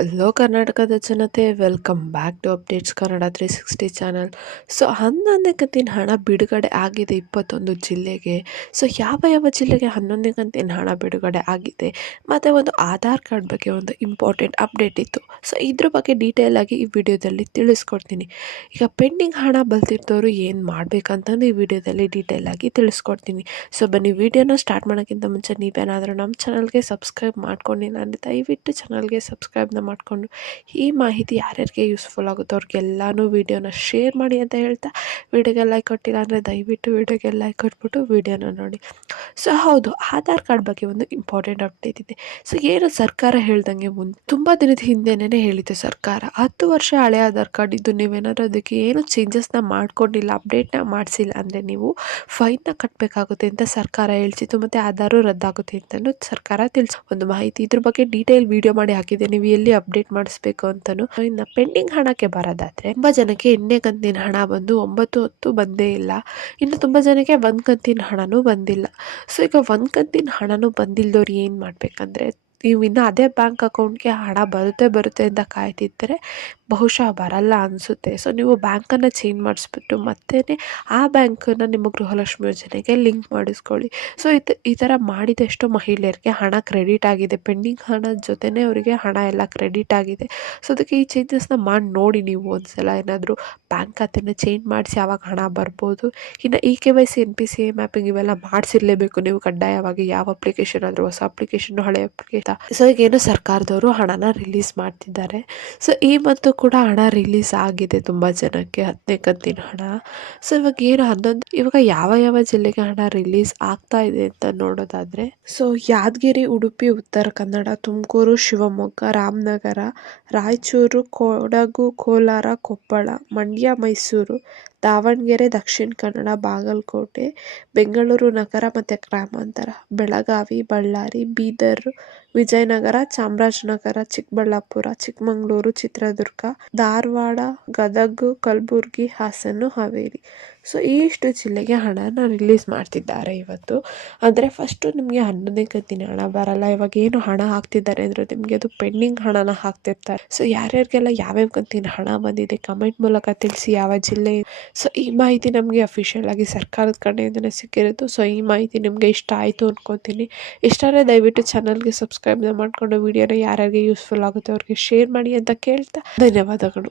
Hello ಕರ್ನಾಟಕದ ಜನತೆ, welcome back to updates Kannada 360 channel. So 11ನೇ ಕಂತಿನ ಹಣ ಬಿಡುಗಡೆ ಆಗಿದೆ 21 ಜಿಲ್ಲೆಗೆ. ಸೊ ಯಾವ ಜಿಲ್ಲೆಗೆ 11ನೇ ಕಂತಿನ ಹಣ ಬಿಡುಗಡೆ ಆಗಿದೆ ಮತ್ತು ಒಂದು ಆಧಾರ್ ಕಾರ್ಡ್ ಬಗ್ಗೆ ಒಂದು ಇಂಪಾರ್ಟೆಂಟ್ ಅಪ್ಡೇಟ್ ಇತ್ತು. ಸೊ ಇದ್ರ ಬಗ್ಗೆ ಡೀಟೇಲ್ ಆಗಿ ಈ ವಿಡಿಯೋದಲ್ಲಿ ತಿಳಿಸ್ಕೊಡ್ತೀನಿ. ಈಗ ಪೆಂಡಿಂಗ್ ಹಣ ಬಲ್ತಿದ್ದವರು ಏನು ಮಾಡಬೇಕಂತಂದು ಈ ವಿಡಿಯೋದಲ್ಲಿ ಡೀಟೇಲ್ ಆಗಿ ತಿಳಿಸ್ಕೊಡ್ತೀನಿ. ಸೊ ಬನ್ನಿ, ವಿಡಿಯೋನ ಸ್ಟಾರ್ಟ್ ಮಾಡೋಕ್ಕಿಂತ ಮುಂಚೆ ನೀವೇನಾದರೂ ನಮ್ಮ ಚಾನಲ್ಗೆ ಸಬ್ಸ್ಕ್ರೈಬ್ ಮಾಡ್ಕೊಂಡಿಲ್ಲ ಅಂದರೆ ದಯವಿಟ್ಟು ಚಾನಲ್ಗೆ ಸಬ್ಸ್ಕ್ರೈಬ್ನ ಮಾಡಿಕೊಂಡು ಈ ಮಾಹಿತಿ ಯಾರ್ಯಾರಿಗೆ ಯೂಸ್ಫುಲ್ ಆಗುತ್ತೋ ಅವ್ರಿಗೆಲ್ಲನೂ ವಿಡಿಯೋನ ಶೇರ್ ಮಾಡಿ ಅಂತ ಹೇಳ್ತಾ, ವಿಡಿಯೋಗೆ ಲೈಕ್ ಕೊಟ್ಟಿಲ್ಲ ಅಂದರೆ ದಯವಿಟ್ಟು ವಿಡಿಯೋಗೆ ಲೈಕ್ ಕೊಟ್ಬಿಟ್ಟು ವಿಡಿಯೋನ ನೋಡಿ. ಸೊ ಹೌದು, ಆಧಾರ್ ಕಾರ್ಡ್ ಬಗ್ಗೆ ಒಂದು ಇಂಪಾರ್ಟೆಂಟ್ ಅಪ್ಡೇಟ್ ಇದೆ. ಸೊ ಏನು ಸರ್ಕಾರ ಹೇಳ್ದಂಗೆ ತುಂಬ ದಿನದ ಹಿಂದೆನೇ ಹೇಳಿತ್ತು ಸರ್ಕಾರ, 10 ವರ್ಷ ಹಳೆ ಆಧಾರ್ ಕಾರ್ಡ್ ಇದ್ದು ನೀವೇನಾದರೂ ಅದಕ್ಕೆ ಏನು ಚೇಂಜಸ್ನ ಮಾಡ್ಕೊಂಡಿಲ್ಲ, ಅಪ್ಡೇಟ್ನ ಮಾಡಿಸಿಲ್ಲ ಅಂದರೆ ನೀವು ಫೈನ್ನ ಕಟ್ಟಬೇಕಾಗುತ್ತೆ ಅಂತ ಸರ್ಕಾರ ಹೇಳ್ತಿತ್ತು. ಮತ್ತು ಆಧಾರು ರದ್ದಾಗುತ್ತೆ ಅಂತಲೂ ಸರ್ಕಾರ ಒಂದು ಮಾಹಿತಿ ಇದ್ರ ಬಗ್ಗೆ ಡೀಟೇಲ್ ವಿಡಿಯೋ ಮಾಡಿ ಹಾಕಿದೆ, ನೀವು ಎಲ್ಲಿ ಅಪ್ಡೇಟ್ ಮಾಡಿಸ್ಬೇಕು ಅಂತಲೂ. ಇನ್ನು ಪೆಂಡಿಂಗ್ ಹಣಕ್ಕೆ ಬರೋದಾದರೆ, ತುಂಬ ಜನಕ್ಕೆ 8ನೇ ಕಂತಿನ ಹಣ ಬಂದು 9 ಹೊತ್ತು ಬಂದೇ ಇಲ್ಲ. ಇನ್ನು ತುಂಬ ಜನಕ್ಕೆ 1 ಕಂತಿನ ಹಣನೂ ಬಂದಿಲ್ಲ. ಸೊ ಈಗ 1 ಕಂತಿನ ಹಣನೂ ಬಂದಿಲ್ಲದವ್ರು ಏನು ಮಾಡಬೇಕಂದ್ರೆ, ನೀವು ಇನ್ನು ಅದೇ ಬ್ಯಾಂಕ್ ಅಕೌಂಟ್ಗೆ ಹಣ ಬರುತ್ತೆ ಅಂತ ಕಾಯ್ತಿದ್ದರೆ ಬಹುಶಃ ಬರಲ್ಲ ಅನಿಸುತ್ತೆ. ಸೊ ನೀವು ಬ್ಯಾಂಕನ್ನು ಚೇಂಜ್ ಮಾಡಿಸ್ಬಿಟ್ಟು ಮತ್ತೆ ಆ ಬ್ಯಾಂಕನ್ನು ನಿಮ್ಮ ಗೃಹಲಕ್ಷ್ಮಿ ಯೋಜನೆಗೆ ಲಿಂಕ್ ಮಾಡಿಸ್ಕೊಳ್ಳಿ. ಸೊ ಈ ಥರ ಮಾಡಿದಷ್ಟು ಮಹಿಳೆಯರಿಗೆ ಹಣ ಕ್ರೆಡಿಟ್ ಆಗಿದೆ, ಪೆಂಡಿಂಗ್ ಹಣದ ಜೊತೆನೇ ಅವರಿಗೆ ಹಣ ಎಲ್ಲ ಕ್ರೆಡಿಟ್ ಆಗಿದೆ. ಸೊ ಅದಕ್ಕೆ ಈ ಚೇಂಜಸ್ನ ಮಾಡಿ ನೋಡಿ. ನೀವು ಒಂದ್ಸಲ ಏನಾದರೂ ಬ್ಯಾಂಕ್ ಖಾತೆನ ಚೇಂಜ್ ಮಾಡಿಸಿ, ಆವಾಗ ಹಣ ಬರ್ಬೋದು. ಇನ್ನು KYC NPCI ಮ್ಯಾಪಿಂಗ್ ಇವೆಲ್ಲ ಮಾಡಿಸಿರ್ಲೇಬೇಕು ನೀವು ಕಡ್ಡಾಯವಾಗಿ. ಯಾವ ಅಪ್ಲಿಕೇಶನ್ ಆದರೂ, ಹೊಸ ಅಪ್ಲಿಕೇಶನ್, ಹಳೆ ಅಪ್ಲಿಕೇಶನ್. ಸೊ ಈಗೇನು ಸರ್ಕಾರದವರು ಹಣನ ರಿಲೀಸ್ ಮಾಡ್ತಿದ್ದಾರೆ. ಸೊ ಈ ಮಂತು ಕೂಡ ಹಣ ರಿಲೀಸ್ ಆಗಿದೆ ತುಂಬ ಜನಕ್ಕೆ, 10ನೇ ಕಂತಿನ ಹಣ. ಸೊ ಇವಾಗ ಯಾವ ಜಿಲ್ಲೆಗೆ ಹಣ ರಿಲೀಸ್ ಆಗ್ತಾ ಇದೆ ಅಂತ ನೋಡೋದಾದ್ರೆ, ಸೊ ಯಾದಗಿರಿ, ಉಡುಪಿ, ಉತ್ತರ ಕನ್ನಡ, ತುಮಕೂರು, ಶಿವಮೊಗ್ಗ, ರಾಮನಗರ, ರಾಯಚೂರು, ಕೊಡಗು, ಕೋಲಾರ, ಕೊಪ್ಪಳ, ಮಂಡ್ಯ, ಮೈಸೂರು, ದಾವಣಗೆರೆ, ದಕ್ಷಿಣ ಕನ್ನಡ, ಬಾಗಲಕೋಟೆ, ಬೆಂಗಳೂರು ನಗರ ಮತ್ತು ಗ್ರಾಮಾಂತರ, ಬೆಳಗಾವಿ, ಬಳ್ಳಾರಿ, ಬೀದರ್, ವಿಜಯನಗರ, ಚಾಮರಾಜನಗರ, ಚಿಕ್ಕಬಳ್ಳಾಪುರ, ಚಿಕ್ಕಮಗಳೂರು, ಚಿತ್ರದುರ್ಗ, ಧಾರವಾಡ, ಗದಗ, ಕಲಬುರಗಿ, ಹಾಸನ, ಹಾವೇರಿ. ಸೊ ಇಷ್ಟು ಜಿಲ್ಲೆಗೆ ಹಣನ ರಿಲೀಸ್ ಮಾಡ್ತಿದ್ದಾರೆ ಇವತ್ತು. ಅಂದರೆ ಫಸ್ಟು ನಿಮಗೆ 11ನೇ ಕಂತಿನ ಹಣ ಬರಲ್ಲ. ಇವಾಗ ಏನು ಹಣ ಹಾಕ್ತಿದ್ದಾರೆ ಅಂದರೆ ನಿಮಗೆ ಅದು ಪೆಂಡಿಂಗ್ ಹಣನ ಹಾಕ್ತಿರ್ತಾರೆ. ಸೊ ಯಾರ್ಯಾರಿಗೆಲ್ಲ ಯಾವ್ಯಾವ ಕಂತಿನ ಹಣ ಬಂದಿದೆ ಕಮೆಂಟ್ ಮೂಲಕ ತಿಳಿಸಿ, ಯಾವ ಜಿಲ್ಲೆ. ಸೊ ಈ ಮಾಹಿತಿ ನಮಗೆ ಅಫಿಷಿಯಲ್ ಆಗಿ ಸರ್ಕಾರದ ಕಡೆಯಿಂದನೇ ಸಿಕ್ಕಿರೋದು. ಸೊ ಈ ಮಾಹಿತಿ ನಿಮಗೆ ಇಷ್ಟ ಆಯಿತು ಅನ್ಕೋತೀನಿ. ಇಷ್ಟ ಆದರೆ ದಯವಿಟ್ಟು ಚಾನಲ್ಗೆ ಸಬ್ಸ್ಕ್ರೈಬ್ನ ಮಾಡಿಕೊಂಡು ವಿಡಿಯೋನ ಯಾರ್ಯಾರಿಗೆ ಯೂಸ್ಫುಲ್ ಆಗುತ್ತೆ ಅವ್ರಿಗೆ ಶೇರ್ ಮಾಡಿ ಅಂತ ಕೇಳ್ತಾ ಧನ್ಯವಾದಗಳು.